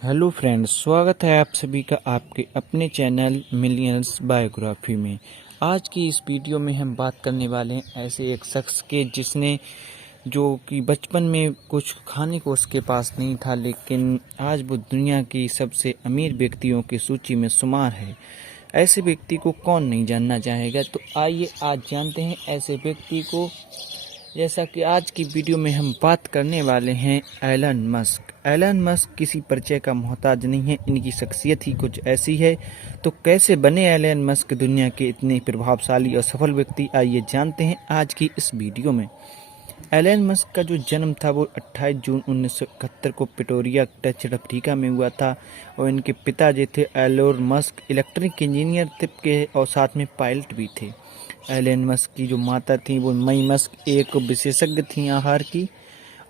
Hello friends, स्वागत है आप सभी का आपके अपने चैनल मिलियंस बायोग्राफी में। आज की इस वीडियो में हम बात करने वाले हैं ऐसे एक शख्स के जिसने जो कि बचपन में कुछ खाने को उसके पास नहीं था, लेकिन आज वो दुनिया की सबसे अमीर व्यक्तियों की सूची में शुमार है। ऐसे व्यक्ति को कौन नहीं जानना चाहेगा। तो आइए आज जानते हैं ऐसे व्यक्ति को। जैसा कि आज की वीडियो में हम बात करने वाले हैं एलन मस्क। एलन मस्क किसी परिचय का मोहताज नहीं है, इनकी शख्सियत ही कुछ ऐसी है। तो कैसे बने एलन मस्क दुनिया के इतने प्रभावशाली और सफल व्यक्ति, आइए जानते हैं आज की इस वीडियो में। एलन मस्क का जो जन्म था वो 28 जून 1971 को पिटोरिया दक्षिण अफ्रीका में हुआ था। और इनके पिता जो थे एलोन मस्क इलेक्ट्रिक इंजीनियर थे और साथ में पायलट भी थे। एलन मस्क की जो माता थी वो मई मस्क एक विशेषज्ञ थी आहार की।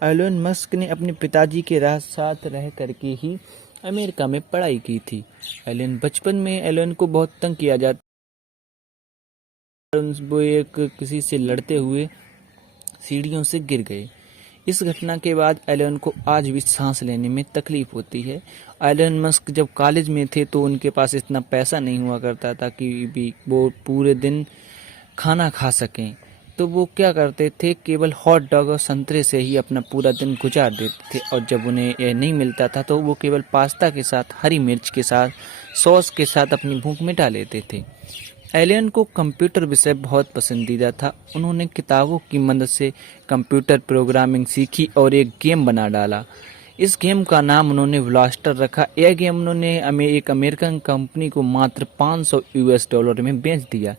एलन मस्क ने अपने पिताजी के साथ रह करके ही अमेरिका में पढ़ाई की थी। एलन बचपन में एलन को बहुत तंग किया जाता, वो एक किसी से लड़ते हुए सीढ़ियों से गिर गए। इस घटना के बाद एलन को आज भी सांस लेने में तकलीफ होती है। एलन मस्क जब कॉलेज में थे तो उनके पास इतना पैसा नहीं हुआ करता था कि भी वो पूरे दिन खाना खा सकें। तो वो क्या करते थे, केवल हॉट डॉग और संतरे से ही अपना पूरा दिन गुजार देते थे। और जब उन्हें यह नहीं मिलता था तो वो केवल पास्ता के साथ, हरी मिर्च के साथ, सॉस के साथ अपनी भूख मिटा लेते थे। एलियन को कंप्यूटर विषय बहुत पसंदीदा था। उन्होंने किताबों की मदद से कंप्यूटर प्रोग्रामिंग सीखी और एक गेम बना डाला। इस गेम का नाम उन्होंने ब्लास्टर रखा। यह गेम उन्होंने एक अमेरिकन कंपनी को मात्र $500 में बेच दिया।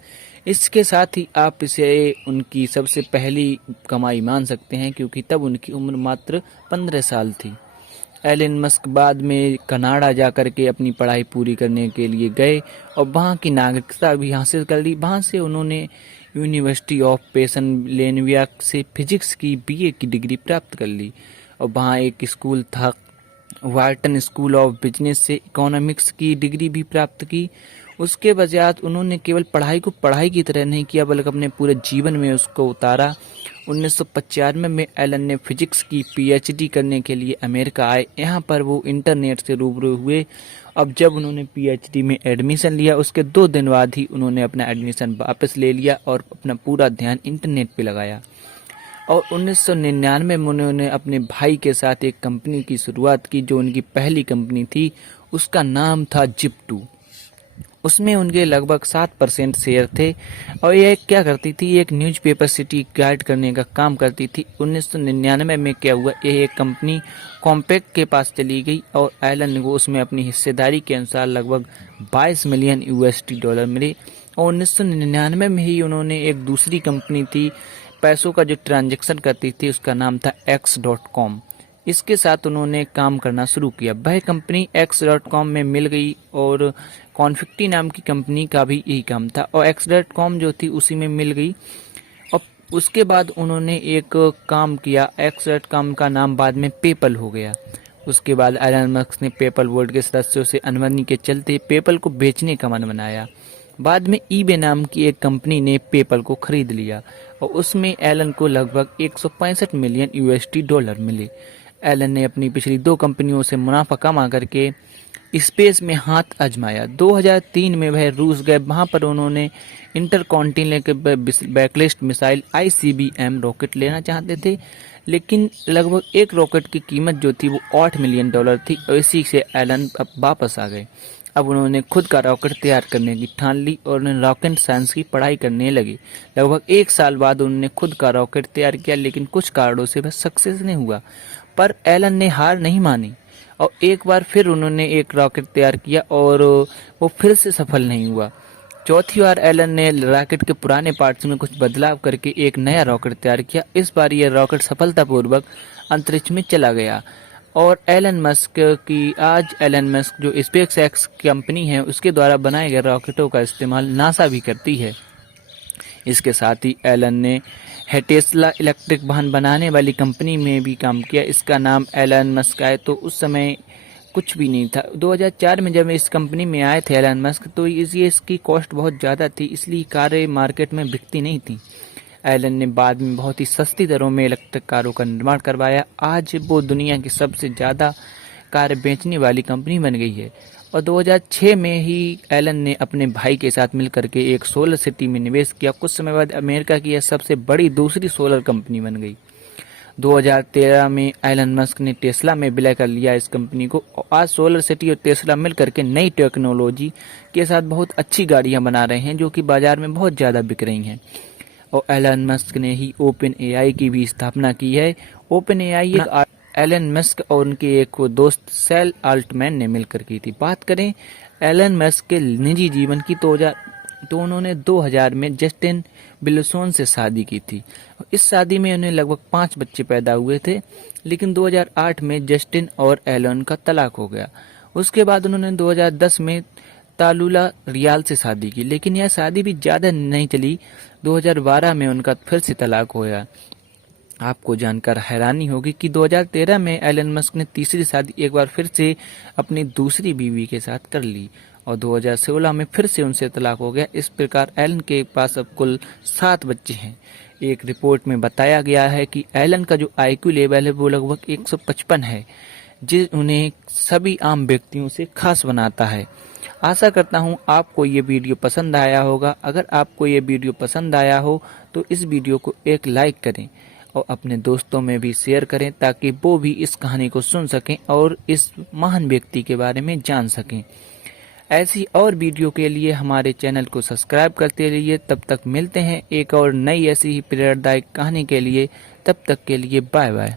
इसके साथ ही आप इसे उनकी सबसे पहली कमाई मान सकते हैं, क्योंकि तब उनकी उम्र मात्र 15 साल थी। एलन मस्क बाद में कनाडा जाकर के अपनी पढ़ाई पूरी करने के लिए गए और वहाँ की नागरिकता भी हासिल कर ली। वहाँ से उन्होंने यूनिवर्सिटी ऑफ पेंसिल्वेनिया से फिजिक्स की बीए की डिग्री प्राप्त कर ली। और वहाँ एक स्कूल था, वार्टन स्कूल ऑफ बिजनेस से इकोनॉमिक्स की डिग्री भी प्राप्त की। उसके बजाय उन्होंने केवल पढ़ाई को पढ़ाई की तरह नहीं किया, बल्कि अपने पूरे जीवन में उसको उतारा। 1995 में एलन ने फिजिक्स की पीएचडी करने के लिए अमेरिका आए। यहाँ पर वो इंटरनेट से रूबरू हुए। अब जब उन्होंने पीएचडी में एडमिशन लिया, उसके 2 दिन बाद ही उन्होंने अपना एडमिशन वापस ले लिया और अपना पूरा ध्यान इंटरनेट पे लगाया। और 1999 में उन्होंने अपने भाई के साथ एक कंपनी की शुरुआत की, जो उनकी पहली कंपनी थी। उसका नाम था जिप2। उसमें उनके लगभग 7% शेयर थे। और यह क्या करती थी, एक न्यूज़पेपर सिटी गाइड करने का काम करती थी। 1999 में क्या हुआ, यह एक कंपनी कॉम्पैक्ट के पास चली गई और एलन को उसमें अपनी हिस्सेदारी के अनुसार लगभग $22 मिलियन मिले। और 1999 में ही उन्होंने एक दूसरी कंपनी थी, पैसों का जो ट्रांजैक्शन करती थी, उसका नाम था X.com। इसके साथ उन्होंने काम करना शुरू किया। वह कंपनी X.com में मिल गई और कॉन्फिक्टी नाम की कंपनी का भी यही काम था और X.com जो थी उसी में मिल गई। और उसके बाद उन्होंने एक काम किया, X.com का नाम बाद में पेपल हो गया। उसके बाद एलन मस्क ने पेपल बोर्ड के सदस्यों से अनबनी के चलते पेपल को बेचने का मन बनाया। बाद में ईबे नाम की एक कंपनी ने पेपल को खरीद लिया और उसमें एलन को लगभग $165 मिलियन मिले। एलन ने अपनी पिछली 2 कंपनियों से मुनाफा कमा करके स्पेस में हाथ आजमाया। 2003 में वह रूस गए। वहां पर उन्होंने intercontinental backlist missile ICBM rocket लेना चाहते थे, लेकिन लगभग एक रॉकेट की कीमत जो थी वो $8 मिलियन थी। और इसी से एलन अब वापस आ गए। अब उन्होंने खुद का रॉकेट तैयार करने की ठान ली और उन्होंने रॉकेट साइंस की पढ़ाई करने लगे। लगभग 1 साल बाद उन्होंने खुद का रॉकेट तैयार किया, लेकिन कुछ कारणों से वह सक्सेस नहीं हुआ। पर एलन ने हार नहीं मानी और एक बार फिर उन्होंने एक रॉकेट तैयार किया और वो फिर से सफल नहीं हुआ। चौथी बार एलन ने रॉकेट के पुराने पार्ट्स में कुछ बदलाव करके एक नया रॉकेट तैयार किया। इस बार यह रॉकेट सफलतापूर्वक अंतरिक्ष में चला गया। और एलन मस्क जो स्पेस एक्स कंपनी है, उसके द्वारा बनाए गए रॉकेटों का इस्तेमाल नासा भी करती है। इसके साथ ही एलन ने टेस्ला इलेक्ट्रिक वाहन बनाने वाली कंपनी में भी काम किया। इसका नाम एलन मस्क आए तो उस समय कुछ भी नहीं था। 2004 में जब इस कंपनी में आए थे एलन मस्क, तो इसकी कॉस्ट बहुत ज़्यादा थी, इसलिए कारें मार्केट में बिकती नहीं थी। एलन ने बाद में बहुत ही सस्ती दरों में इलेक्ट्रिक कारों का निर्माण करवाया। आज वो दुनिया की सबसे ज़्यादा कार बेचने वाली कंपनी बन गई है। और 2006 में ही एलन ने अपने भाई के साथ मिलकर के एक सोलर सिटी में निवेश किया। कुछ समय बाद अमेरिका की यह सबसे बड़ी दूसरी सोलर कंपनी बन गई। 2013 में एलन मस्क ने टेस्ला में विलय कर लिया इस कंपनी को। आज सोलर सिटी और टेस्ला मिलकर के नई टेक्नोलॉजी के साथ बहुत अच्छी गाड़ियां बना रहे हैं जो कि बाजार में बहुत ज़्यादा बिक रही हैं। और एलन मस्क ने ही ओपन एआई की भी स्थापना की है। ओपन एआई एलन मस्क और उनके एक दोस्त सैल आल्टमैन ने मिलकर की थी। बात करें एलन मस्क के निजी जीवन की तो उन्होंने 2000 में जस्टिन बिल्सोन से शादी की थी। इस शादी में उन्हें लगभग 5 बच्चे पैदा हुए थे, लेकिन 2008 में जस्टिन और एलन का तलाक हो गया। उसके बाद उन्होंने 2010 में तालुला रियाल से शादी की, लेकिन यह शादी भी ज़्यादा नहीं चली। 2012 में उनका फिर से तलाक हो गया। आपको जानकर हैरानी होगी कि 2013 में एलन मस्क ने तीसरी शादी एक बार फिर से अपनी दूसरी बीवी के साथ कर ली और 2016 में फिर से उनसे तलाक हो गया। इस प्रकार एलन के पास अब कुल 7 बच्चे हैं। एक रिपोर्ट में बताया गया है कि एलन का जो आईक्यू लेवल है वो लगभग 155 है, जो उन्हें सभी आम व्यक्तियों से खास बनाता है। आशा करता हूँ आपको ये वीडियो पसंद आया होगा। अगर आपको ये वीडियो पसंद आया हो तो इस वीडियो को एक लाइक करें और अपने दोस्तों में भी शेयर करें ताकि वो भी इस कहानी को सुन सकें और इस महान व्यक्ति के बारे में जान सकें। ऐसी और वीडियो के लिए हमारे चैनल को सब्सक्राइब करते रहिए। तब तक मिलते हैं एक और नई ऐसी ही प्रेरणादायक कहानी के लिए। तब तक के लिए बाय बाय।